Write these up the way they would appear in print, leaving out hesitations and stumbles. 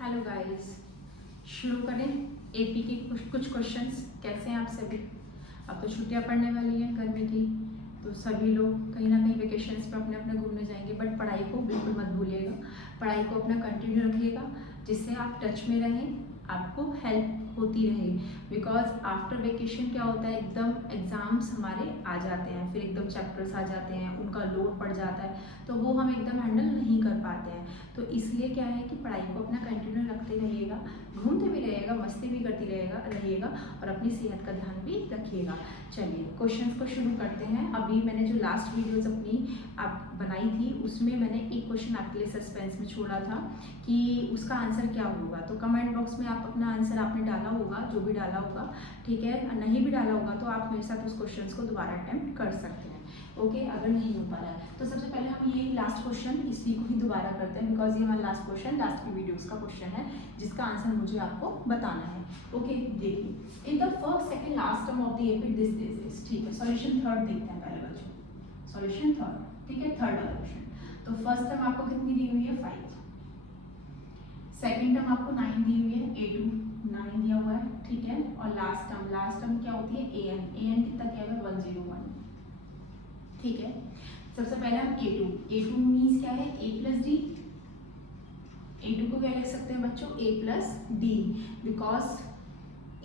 Hello guys, शुरू करें AP के कुछ क्वेश्चंस। कैसे हैं आप सभी? अब तो छुट्टियां पड़ने वाली हैं गर्मी की, तो सभी लोग कहीं ना कहीं वेकेशंस पे अपने अपने घूमने जाएंगे। बट पढ़ाई को बिल्कुल मत भूलिएगा, पढ़ाई को अपना कंटिन्यू रखिएगा, जिससे आप टच में रहें, आपको हेल्प होती रहे। बिकॉज आफ्टर वेकेशन क्या होता है, एकदम एग्ज़ाम्स हमारे आ जाते हैं, फिर एकदम चैप्टर्स आ जाते हैं, उनका लोड पड़ जाता है, तो वो हम एकदम हैंडल नहीं कर पाते हैं। तो इसलिए क्या है कि पढ़ाई को अपना कंटिन्यू रखते रहिएगा, घूमते भी रहिएगा, मस्ती भी करती रहिएगा और अपनी सेहत का ध्यान भी रखिएगा। चलिए क्वेश्चंस को शुरू करते हैं। अभी मैंने जो लास्ट वीडियोस अपनी आप बनाई थी, उसमें मैंने एक क्वेश्चन आपके लिए सस्पेंस में छोड़ा था कि उसका आंसर क्या होगा। तो कमेंट बॉक्स में आप अपना आंसर आपने डाला होगा, जो भी डाला होगा, ठीक है। नहीं भी डाला होगा तो आप मेरे साथ उस क्वेश्चन को दोबारा अटेम्प्ट कर सकते हैं, ओके। अगर नहीं हो पा रहा है तो सबसे पहले हम ये लास्ट क्वेश्चन इसी को ही दोबारा करते हैं, बिकॉज ये हमारा लास्ट क्वेश्चन, लास्ट की वीडियोस का क्वेश्चन है, जिसका आंसर मुझे आपको बताना है, ओके। देखिए, in the first second last term of the AP this, ठीक है। सॉल्यूशन थर्ड देखते हैं पहले बच्चों, सॉल्यूशन थर्ड, ठीक है, थर्ड वाला क्वेश्चन। तो फर्स्ट टर्म आपको कितनी दी हुई है? 5। सेकंड टर्म आपको 9 दी हुई है, A2 9 दिया हुआ है, ठीक है। और लास्ट टर्म क्या होती है? an कितना क्या है? 101, ठीक है। सबसे पहले हम A2 मीन्स क्या है? A plus D. A2 को क्या लिख सकते हैं बच्चों? A plus D, because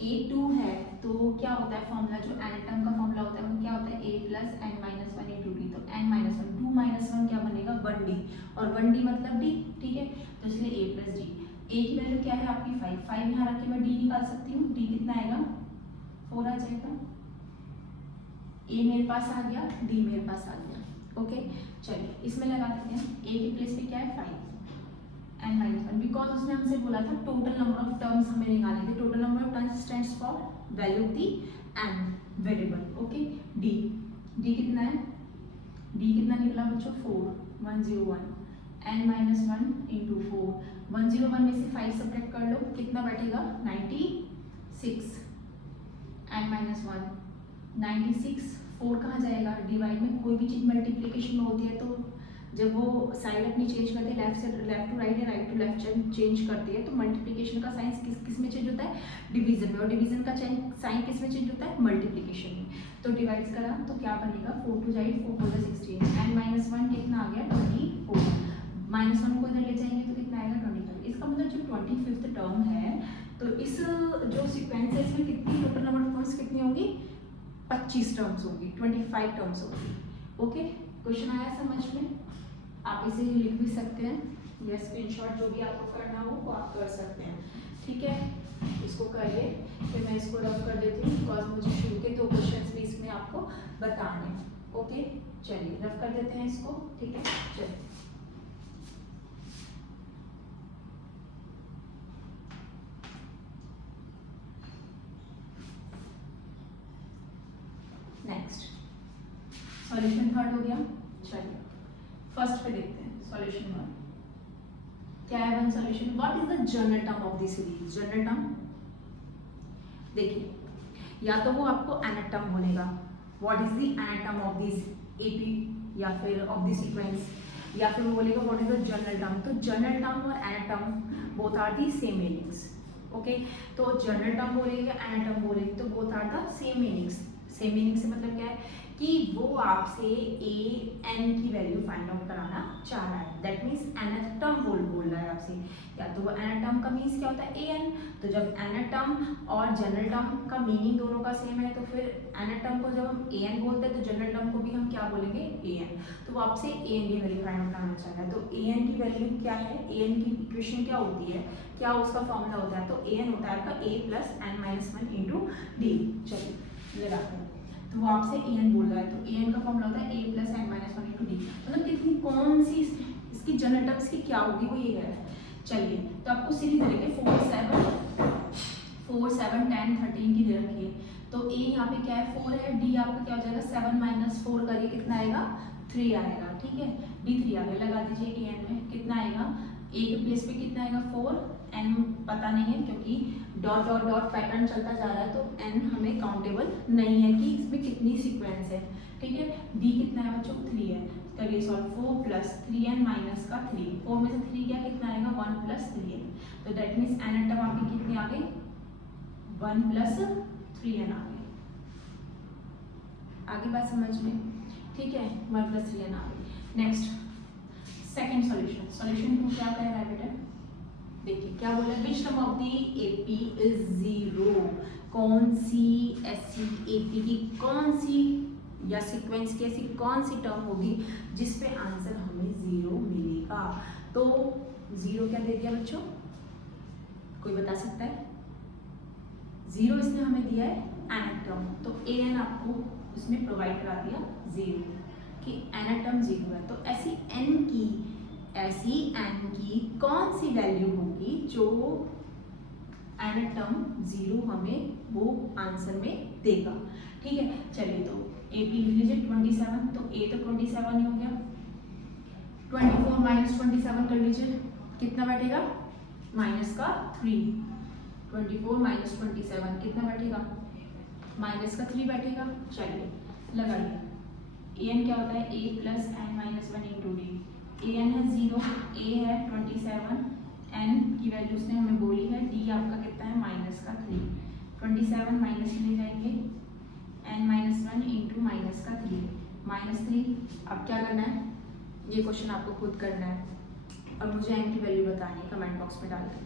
A2 है तो क्या होता है फॉर्मूला, जो एनाटम का फॉर्मूला होता है वो क्या होता है? A plus n minus 1 into D. तो n माइनस 1, 2 माइनस 1 क्या बनेगा? 1d, और 1d मतलब d, ठीक है। तो इसलिए A प्लस डी। A की वैल्यू क्या है आपकी? 5 यहाँ रख के मैं d निकाल सकती हूँ। d कितना आएगा? 4 आ जाएगा। A मेरे पास आ गया, d मेरे पास आ गया, ओके। चलिए इसमें लगा देते हैं। A की प्लेस पे क्या है? 5 n माइनस 1, बिकॉज उसने हमसे बोला था टोटल नंबर ऑफ टर्म्स हमें निकालने थे। Total number of terms stands for value of the n variable, okay. d कितना है? d कितना निकला बच्चों? 4, 101, n माइनस 1 इंटू 4, 101 में से 5 सब्ट्रैक्ट कर लो, कितना बैठेगा? 96, n माइनस 1 96, 4 कहाँ जाएगा? डिवाइड में कोई भी चीज़ मल्टीप्लिकेशन में होती है तो जब वो साइड अपनी चेंज करते हैं, लेफ्ट से लेफ्ट टू राइट या राइट टू लेफ्ट चेंज करती है, तो मल्टीप्लिकेशन का साइन किस में चेंज होता है? डिवीजन में। और डिवीजन का साइन किस में चेंज होता है? मल्टीप्लिकेशन में। तो डिवाइड करा तो क्या बनेगा? 4 टू जाइड 4 4 16, n माइनस 1 कितना आ गया? 24, माइनस 1 को इधर ले जाएंगे तो कितना आएगा? 25। इसका मतलब जो 25th टर्म है, तो इस जो सीक्वेंस है इसमें कितनी टोटल नंबर ऑफ टर्म्स कितनी होंगी? 25 टर्म्स होगी, 25 टर्म्स होगी, ओके। क्वेश्चन आया समझ में? आप इसे लिख भी सकते हैं या स्क्रीनशॉट, जो भी आपको करना हो वो आप कर सकते हैं, ठीक है। इसको करिए, फिर मैं इसको रफ कर देती हूँ, बिकॉज मुझे शुरू के 2 क्वेश्चंस भी इसमें आपको बताने हैं, ओके। चलिए रफ कर देते हैं इसको, ठीक है। चलिए नेक्स्ट, सॉल्यूशन थर्ड हो गया। चलिए फर्स्ट पे देखते हैं, सॉल्यूशन 1 क्या है? 1 solution. What is the general term of the series? General term देखिए, या तो वो आपको एनाटम बोलेगा, what is the nth term of this AP, या फिर ऑफ द सीक्वेंस, या फिर वो बोलेगा what is the general term. तो जनरल टर्म और nth term both are the same meanings, okay. तो जनरल टर्म बोलेंगे, एनाटम बोलेंगे, तो both are the same meanings. Same meaning से मतलब क्या है कि वो आपसे an की वैल्यू फाइंड आउट कराना चाह रहा है। दैट मीन्स एनाटम बोल रहा है आपसे, या तो वो एनाटम का मीन्स क्या होता है? an। तो जब एनाटम और जनरल टर्म का मीनिंग दोनों का सेम है, तो फिर एनाटम को जब हम an बोलते हैं तो जनरल टर्म को भी हम क्या बोलेंगे? an। तो वो आपसे an की वैल्यू फाइंड आउट कराना चाह रहा है। तो an की वैल्यू क्या है? an की इक्वेशन क्या होती है, क्या उसका फॉर्मूला होता है? तो an होता है आपका a plus n minus 1 into D. चलिए लगाते हैं, तो वो आपसे an बोल रहा है, तो an का फॉर्मूला होता है a plus n minus 1 into D. मतलब कितनी कौन सी इसकी जनरल टर्म्स की क्या होगी वो ये है। चलिए तो आपको सीरीज दे रखे 4 7 10 13 की दे रखी है। तो a यहाँ पे क्या है? 4 है, d आपका क्या हो जाएगा? 7 माइनस 4 करिए, कितना आएगा? 3 आएगा, ठीक है। d 3 आ गया, लगा दीजिए an में कितना आएगा? a के प्लेस पे कितना आएगा? 4, n पता नहीं है क्योंकि डॉट डॉट डॉट पैटर्न चलता जा रहा है, तो n हमें काउंटेबल नहीं है कि इसमें कितनी सीक्वेंस है, ठीक है। d कितना है बच्चों? 3 है, करिए सॉल्व। 4 प्लस 3n माइनस का 3, 4 में से 3 गया, कितना आएगा? 1 प्लस 3n। तो दैट मीन्स n टर्म आपकी कितनी आ गई 1 + 3n आ गई। आगे बात समझ में, ठीक है, 1 + 3n आ गई। नेक्स्ट सेकंड सॉल्यूशन, सॉल्यूशन 2 क्या कह रहा है बेटा, देखिए क्या बोला, which term of the AP is 0, कौन सी ऐसी एपी की कौन सी या सीक्वेंस की ऐसी कौन सी टर्म होगी जिस पे आंसर हमें 0 मिलेगा। तो 0 क्या दे दिया बच्चों, कोई बता सकता है? 0 इसने हमें दिया है nth टर्म, तो an आपको उसने प्रोवाइड करा दिया 0 कि nth टर्म 0 है। तो ऐसी n की कौन सी वैल्यू होगी जो nth टर्म 0 हमें वो आंसर में देगा, ठीक है। चलिए तो ए पी लिख लीजिए 27, तो ए तो 27 ही हो गया, 24 - 27 कर लीजिए, कितना बैठेगा माइनस का 3, 24 - 27 कितना बैठेगा माइनस का 3 बैठेगा। चलिए लगाइए, ए एन क्या होता है a + n - 1 × d, A N है 0, ए है 27, n की वैल्यू उसने हमें बोली है, d आपका कितना है माइनस का 3, 27 माइनस ले जाएंगे n - 1 × -3 अब क्या करना है, ये क्वेश्चन आपको खुद करना है और मुझे n की वैल्यू बतानी है कमेंट बॉक्स में डाल कर,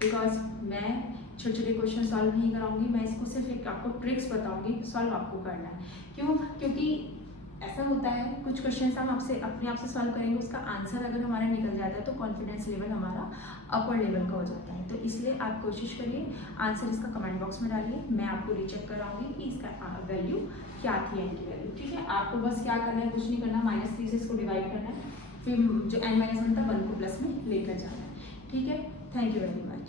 बिकॉज मैं छोटे छोटे क्वेश्चन सॉल्व नहीं कराऊंगी, मैं इसको सिर्फ एक आपको ट्रिक्स बताऊंगी, सॉल्व आपको करना है। क्यों? क्योंकि ऐसा होता है कुछ क्वेश्चंस हम आपसे अपने आप से सॉल्व करेंगे, उसका आंसर अगर हमारा निकल जाता है तो कॉन्फिडेंस लेवल हमारा अपर लेवल का हो जाता है। तो इसलिए आप कोशिश करिए आंसर इसका कमेंट बॉक्स में डालिए, मैं आपको रीचेक कराऊंगी कि इसका वैल्यू क्या थी, n की वैल्यू, ठीक है। आपको बस क्या करना है, कुछ नहीं करना, -3 से इसको डिवाइड करना है, फिर जो n - 1 था 1 को प्लस में लेकर जाना है, ठीक है। Thank you very much.